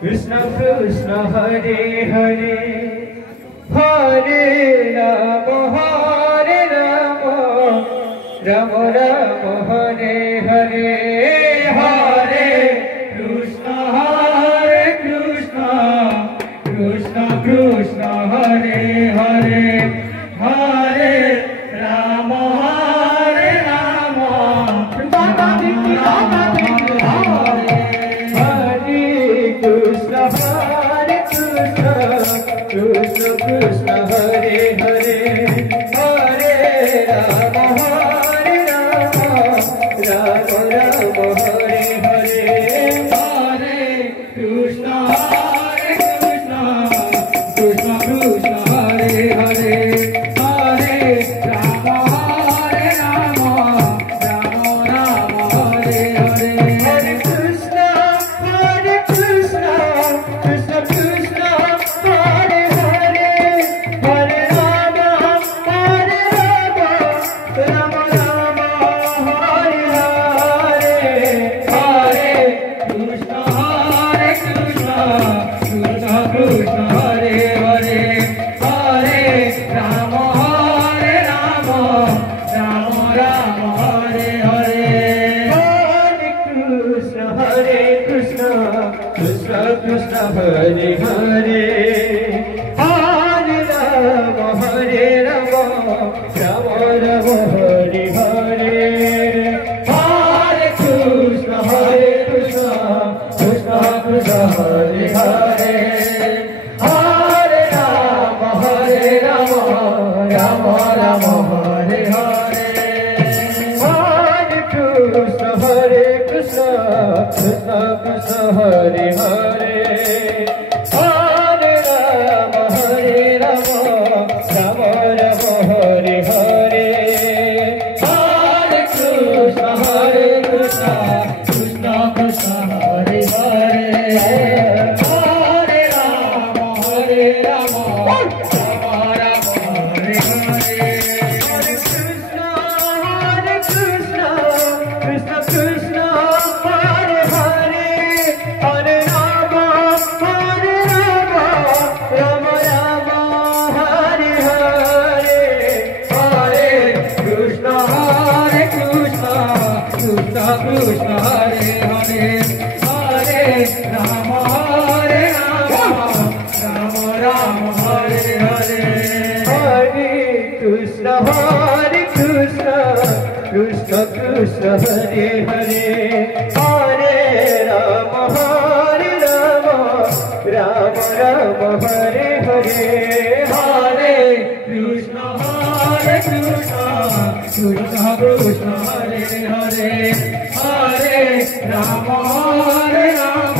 Krishna Krishna Hare Hare Hare Rama Hare Rama Rama Rama Hare Hare Hare Krishna Krishna Krishna Hare Hare Hare Rama Hare Rama Rama Rama Hare Krishna Krishna Krishna Hare Hare Hare Rama Hare Rama Rama Rama Hare Hare Hare Krishna Krishna Krishna Hare Hare Hare Rama Hare Rama Rama Rama Hare Hare Hare Krishna Krishna Krishna Hare Hare Hare Rama Hare Rama Rama Rama Hare Hare Hare Krishna Krishna Krishna Hare Hare Hare Rama Hare Rama Rama Rama Hare Hare Hare Krishna Krishna Krishna Hare Hare Hare Rama Hare Rama Rama Rama Hare Hare Hare Krishna Krishna Krishna Hare Hare Hare Rama Hare Rama Rama Rama Hare Hare Hare Krishna Krishna Krishna Hare Hare Hare Rama Hare Rama Rama Rama Hare Hare Hare Krishna Krishna Krishna Hare Hare Hare Rama Hare Rama Rama Rama Hare Hare Hare Krishna Krishna Krishna Hare Hare Hare Rama Hare Rama Rama Rama Hare Hare Hare Krishna Krishna Krishna Hare Hare Hare Rama Hare Rama Rama Rama Hare Hare Hare Krishna Krishna Krishna Hare Hare Hare Rama Hare Rama Rama Rama Hare Hare Hare Krishna Krishna Krishna Hare Hare Hare Rama Hare Rama